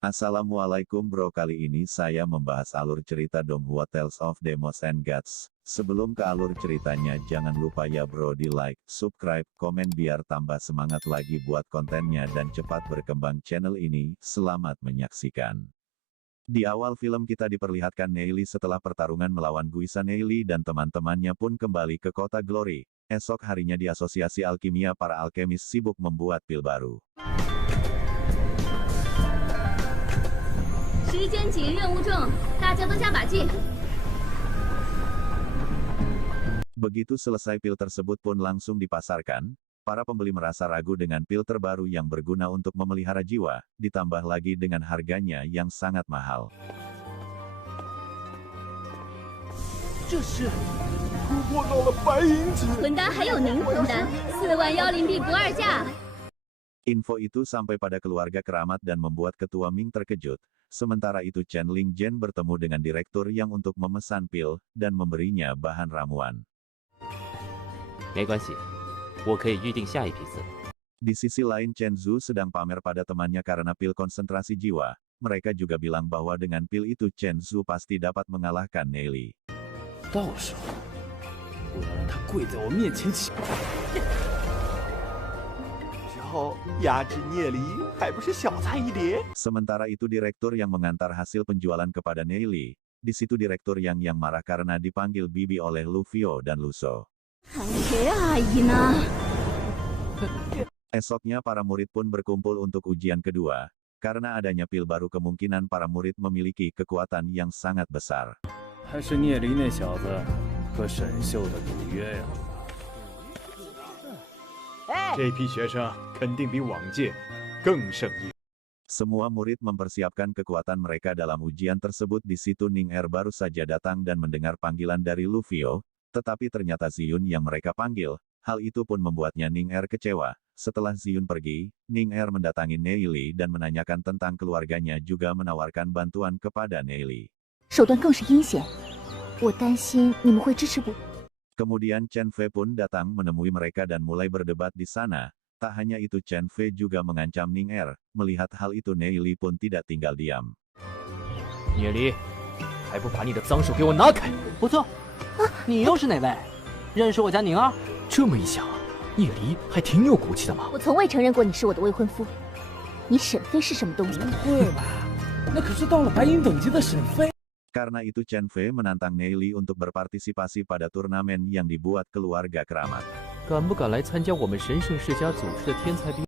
Assalamualaikum bro, kali ini saya membahas alur cerita Donghua Tales of Demons and Gods. Sebelum ke alur ceritanya jangan lupa ya bro di like, subscribe, komen biar tambah semangat lagi buat kontennya dan cepat berkembang channel ini. Selamat menyaksikan. Di awal film kita diperlihatkan Neili setelah pertarungan melawan Guisa. Neili dan teman-temannya pun kembali ke kota Glory. Esok harinya di asosiasi alkimia para alkemis sibuk membuat pil baru. 时间紧，任务重，大家都加把劲。 Begitu selesai pil tersebut pun langsung dipasarkan, para pembeli merasa ragu dengan pil terbaru yang berguna untuk memelihara jiwa, ditambah lagi dengan harganya yang sangat mahal. 这是突破到了白银级， 魂丹还有灵魂丹，41000币不二价。 Info itu sampai pada keluarga keramat dan membuat ketua Ming terkejut. Sementara itu Chen Lingzhen bertemu dengan direktur yang untuk memesan pil, dan memberinya bahan ramuan. 没关系，我可以预定下一批次。 Di sisi lain Chen Zhu sedang pamer pada temannya karena pil konsentrasi jiwa. Mereka juga bilang bahwa dengan pil itu Chen Zhu pasti dapat mengalahkan Neili. 到时候我要让他跪在我面前祈。之后压制聂离还不是小菜一碟？ Sementara itu direktur yang mengantar hasil penjualan kepada Neili. Di situ direktur yang marah karena dipanggil bibi oleh Lufio dan Luso. Esoknya para murid pun berkumpul untuk ujian kedua. Karena adanya pil baru kemungkinan para murid memiliki kekuatan yang sangat besar. 还是聂离那小子和沈秀的赌约呀！这批学生肯定比往届更胜一筹。 Semua murid mempersiapkan kekuatan mereka dalam ujian tersebut. Di situ Ning Er baru saja datang dan mendengar panggilan dari Lufio, tetapi ternyata Ziyun yang mereka panggil. Hal itu pun membuatnya Ning Er kecewa. Setelah Ziyun pergi, Ning Er mendatangi Neili dan menanyakan tentang keluarganya juga menawarkan bantuan kepada Neili. 手段更是阴险，我担心你们会支持不？ Kemudian Chen Fei pun datang menemui mereka dan mulai berdebat di sana. Tak hanya itu Chen Fei juga mengancam Ning Er. Melihat hal itu Neili pun tidak tinggal diam. 聂离，还不把你的脏手给我拿开！不错，你又是哪位？认识我家宁儿？这么一想，聂离还挺有骨气的嘛。我从未承认过你是我的未婚夫。你沈飞是什么东西？不会吧？那可是到了白银等级的沈飞。 Karena itu Chen Fei menantang Neili untuk berpartisipasi pada turnamen yang dibuat keluarga keramat. 敢不敢来参加我们神圣世家组织的天才比？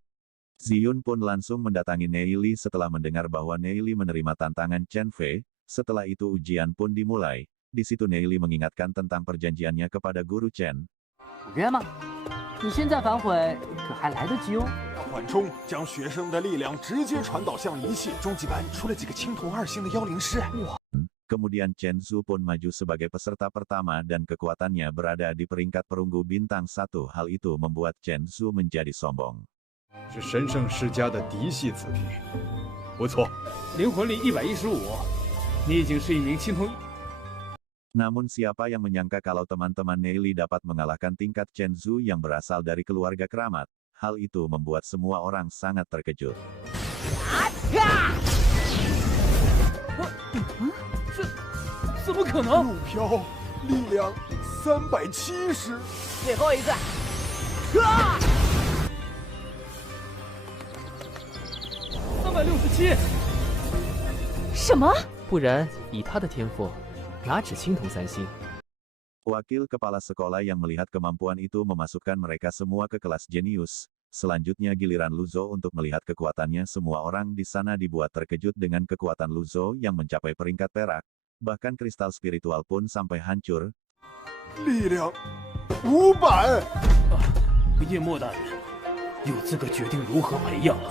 Ziyun pun langsung mendatangi Neili setelah mendengar bahwa Neili menerima tantangan Chen Fei. Setelah itu ujian pun dimulai. Di situ Neili mengingatkan tentang perjanjiannya kepada guru Chen. 有约吗？你现在反悔可还来得及哦。 缓冲将学生的力量直接传导向仪器，终极班出了几个青铜2星的妖灵师。哇！ Kemudian Chen Zhu pun maju sebagai peserta pertama dan kekuatannya berada di peringkat perunggu bintang 1. Hal itu membuat Chen Zhu menjadi sombong. 是神圣世家的嫡系子弟，不错。灵魂力115，你已经是一名青铜。 Namun siapa yang menyangka kalau teman-teman Neili dapat mengalahkan tingkat Chen Zhu yang berasal dari keluarga keramat. Hal itu membuat semua orang sangat terkejut. 怎么可能？入飘，力量370。最后一次。 367。什么？不然以他的天赋，哪止青铜3星？ Wakil kepala sekolah yang melihat kemampuan itu memasukkan mereka semua ke kelas jenius. Selanjutnya giliran Luzo untuk melihat kekuatannya. Semua orang di sana dibuat terkejut dengan kekuatan Luzo yang mencapai peringkat perak. Bahkan kristal spiritual pun sampai hancur. 力量500。叶墨大人有资格决定如何培养了。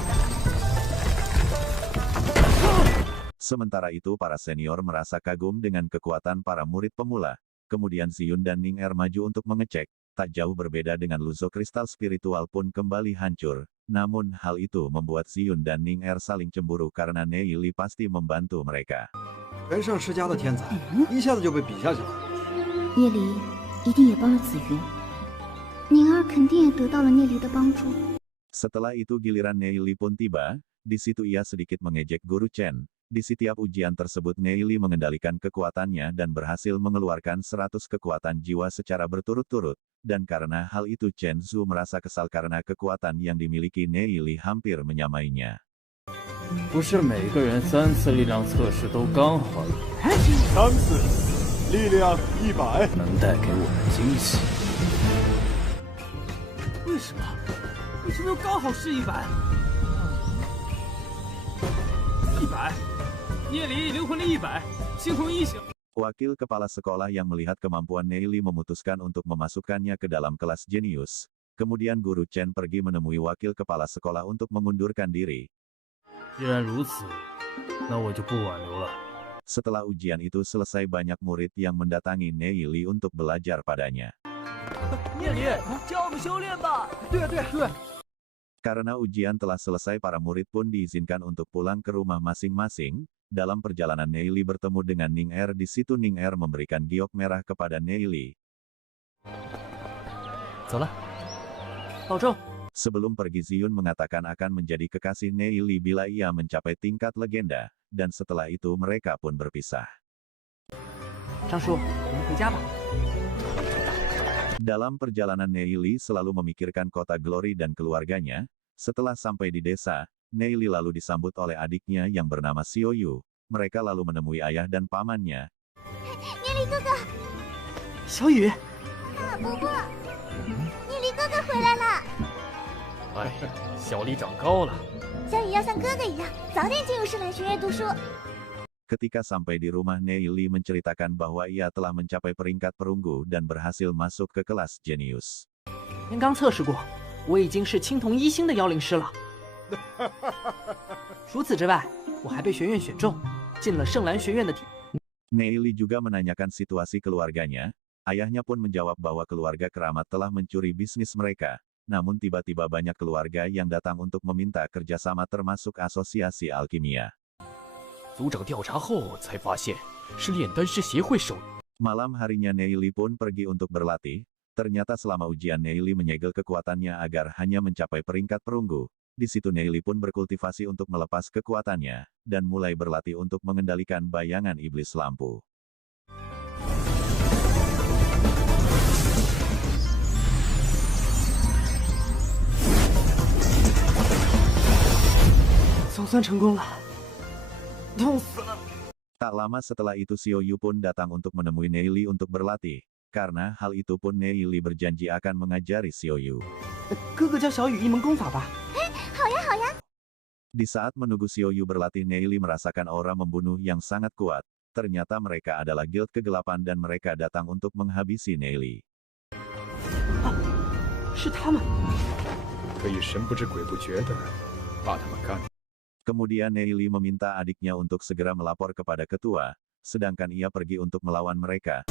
Sementara itu para senior merasa kagum dengan kekuatan para murid pemula. Kemudian Ziyun dan Ning Er maju untuk mengecek. Tak jauh berbeda dengan Luzo, kristal spiritual pun kembali hancur. Namun hal itu membuat Ziyun dan Ning Er saling cemburu karena Neili pasti membantu mereka. 神圣世家的天才，一下子就被比下去了。聂离一定也帮了紫云，宁儿肯定也得到了聂离的帮助。 Setelah itu giliran Neili pun tiba. Di situ ia sedikit mengejek Guru Chen. Di setiap ujian tersebut Neili mengendalikan kekuatannya dan berhasil mengeluarkan 100 kekuatan jiwa secara berturut-turut. Dan karena hal itu Chen Zhu merasa kesal karena kekuatan yang dimiliki Neili hampir menyamainya. 不是每个人3次力量测试都刚好3次，力量100，能带给我们惊喜。为什么？为什么又刚好是100？100，夜里灵魂力100，星空一醒。 Wakil kepala sekolah yang melihat kemampuan Neili memutuskan untuk memasukkannya ke dalam kelas jenius. Kemudian Guru Chen pergi menemui wakil kepala sekolah untuk mengundurkan diri. 既然如此，那我就不挽留了。 Setelah ujian itu selesai banyak murid yang mendatangi Neili untuk belajar padanya. 夜里，教我们修炼吧。对。 Karena ujian telah selesai para murid pun diizinkan untuk pulang ke rumah masing-masing. Dalam perjalanan Neili bertemu dengan Ning Er. Di situ Ning Er memberikan giok merah kepada Neili. 走了，保重。 Sebelum pergi Ziyun mengatakan akan menjadi kekasih Neili bila ia mencapai tingkat legenda, dan setelah itu mereka pun berpisah. 张叔，我们回家吧。 Dalam perjalanan Neili selalu memikirkan kota Glory dan keluarganya. Setelah sampai di desa, Neili lalu disambut oleh adiknya yang bernama Xiaoyu. Mereka lalu menemui ayah dan pamannya. 念离哥哥，小雨，伯伯，念离哥哥回来了。 哎，小李长高了。小雨要像哥哥一样，早点进入圣兰学院读书。 Ketika sampai di rumah Neili menceritakan bahwa ia telah mencapai peringkat perunggu dan berhasil masuk ke kelas jenius. 您刚测试过，我已经是青铜1星的妖灵师了。除此之外，我还被学院选中，进了圣兰学院的体。 Neili juga menanyakan situasi keluarganya. Ayahnya pun menjawab bahwa keluarga keramat telah mencuri bisnis mereka. Namun tiba-tiba banyak keluarga yang datang untuk meminta kerjasama termasuk asosiasi alkimia. 组长调查后才发现是炼丹师协会手。 Malam harinya Neili pun pergi untuk berlatih. Ternyata selama ujian Neili menyegel kekuatannya agar hanya mencapai peringkat perunggu. Di situ Neili pun berkultivasi untuk melepas kekuatannya, dan mulai berlatih untuk mengendalikan bayangan iblis lampu. 总算成功了，痛死了！ Tak lama setelah itu Xiaoyu pun datang untuk menemui Neili untuk berlatih. Karena hal itu pun Neili berjanji akan mengajari Xiaoyu. 哥哥教小雨一门功法吧。 Di saat menunggu Xiaoyu berlatih Neili merasakan aura membunuh yang sangat kuat. Ternyata mereka adalah guild kegelapan dan mereka datang untuk menghabisi Neili. 是他们。可以神不知鬼不觉的把他们干。 Kemudian Neili meminta adiknya untuk segera melapor kepada ketua, sedangkan ia pergi untuk melawan mereka.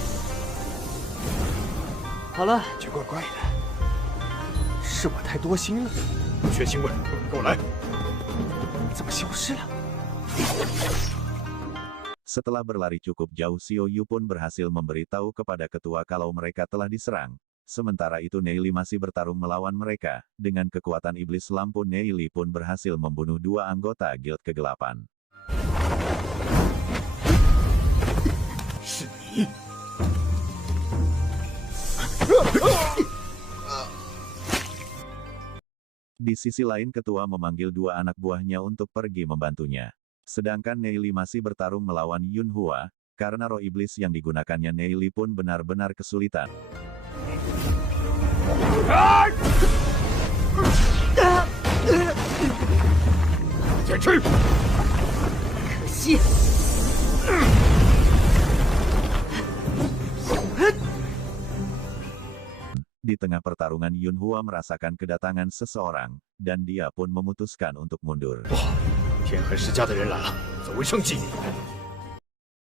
好了，觉怪怪的，是我太多心了，不缺腥味，跟我来。 怎么消失了？ Setelah berlari cukup jauh Xiaoyu pun berhasil memberitahu kepada ketua kalau mereka telah diserang. Sementara itu Neili masih bertarung melawan mereka. Dengan kekuatan iblis lampu Neili pun berhasil membunuh 2 anggota guild kegelapan. 是你！ Di sisi lain ketua memanggil 2 anak buahnya untuk pergi membantunya. Sedangkan Neili masih bertarung melawan Yunhua, karena roh iblis yang digunakannya Neili pun benar-benar kesulitan. 解去！可惜。 Di tengah pertarungan Yunhua merasakan kedatangan seseorang, dan dia pun memutuskan untuk mundur. 天痕世家的人来了，走为上计。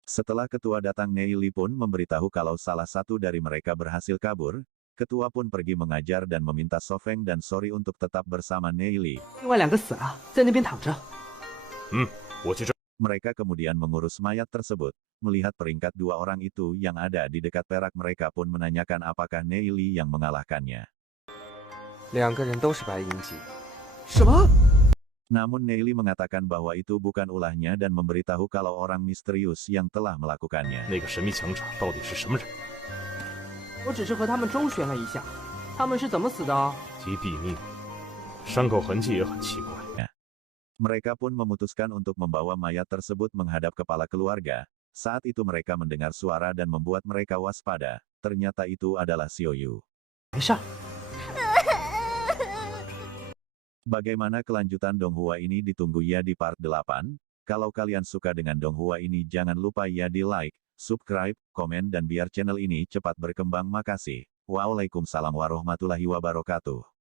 Setelah ketua datang Neili pun memberitahu kalau salah satu dari mereka berhasil kabur. Ketua pun pergi mengajar dan meminta Sofeng dan Sori untuk tetap bersama Neili. 另外2个死了，在那边躺着。我去这。 Mereka kemudian mengurus mayat tersebut. Melihat peringkat 2 orang itu yang ada di dekat perak mereka pun menanyakan apakah Neili yang mengalahkannya. 2个人都是白银级。什么？ Namun Neili mengatakan bahwa itu bukan ulahnya dan memberitahu kalau orang misterius yang telah melakukannya. 那个神秘强者到底是什么人？ 我只是和他们周旋了一下，他们是怎么死的？ 及毙命，伤口痕迹也很奇怪。 Mereka pun memutuskan untuk membawa mayat tersebut menghadap kepala keluarga. Saat itu mereka mendengar suara dan membuat mereka waspada. Ternyata itu adalah Xiaoyu. 没事。 Bagaimana kelanjutan Donghua ini ditunggu ya di part 8? Kalau kalian suka dengan Donghua ini jangan lupa ya di like, subscribe, komen dan biar channel ini cepat berkembang. Makasih. Waalaikumsalam warahmatullahi wabarakatuh.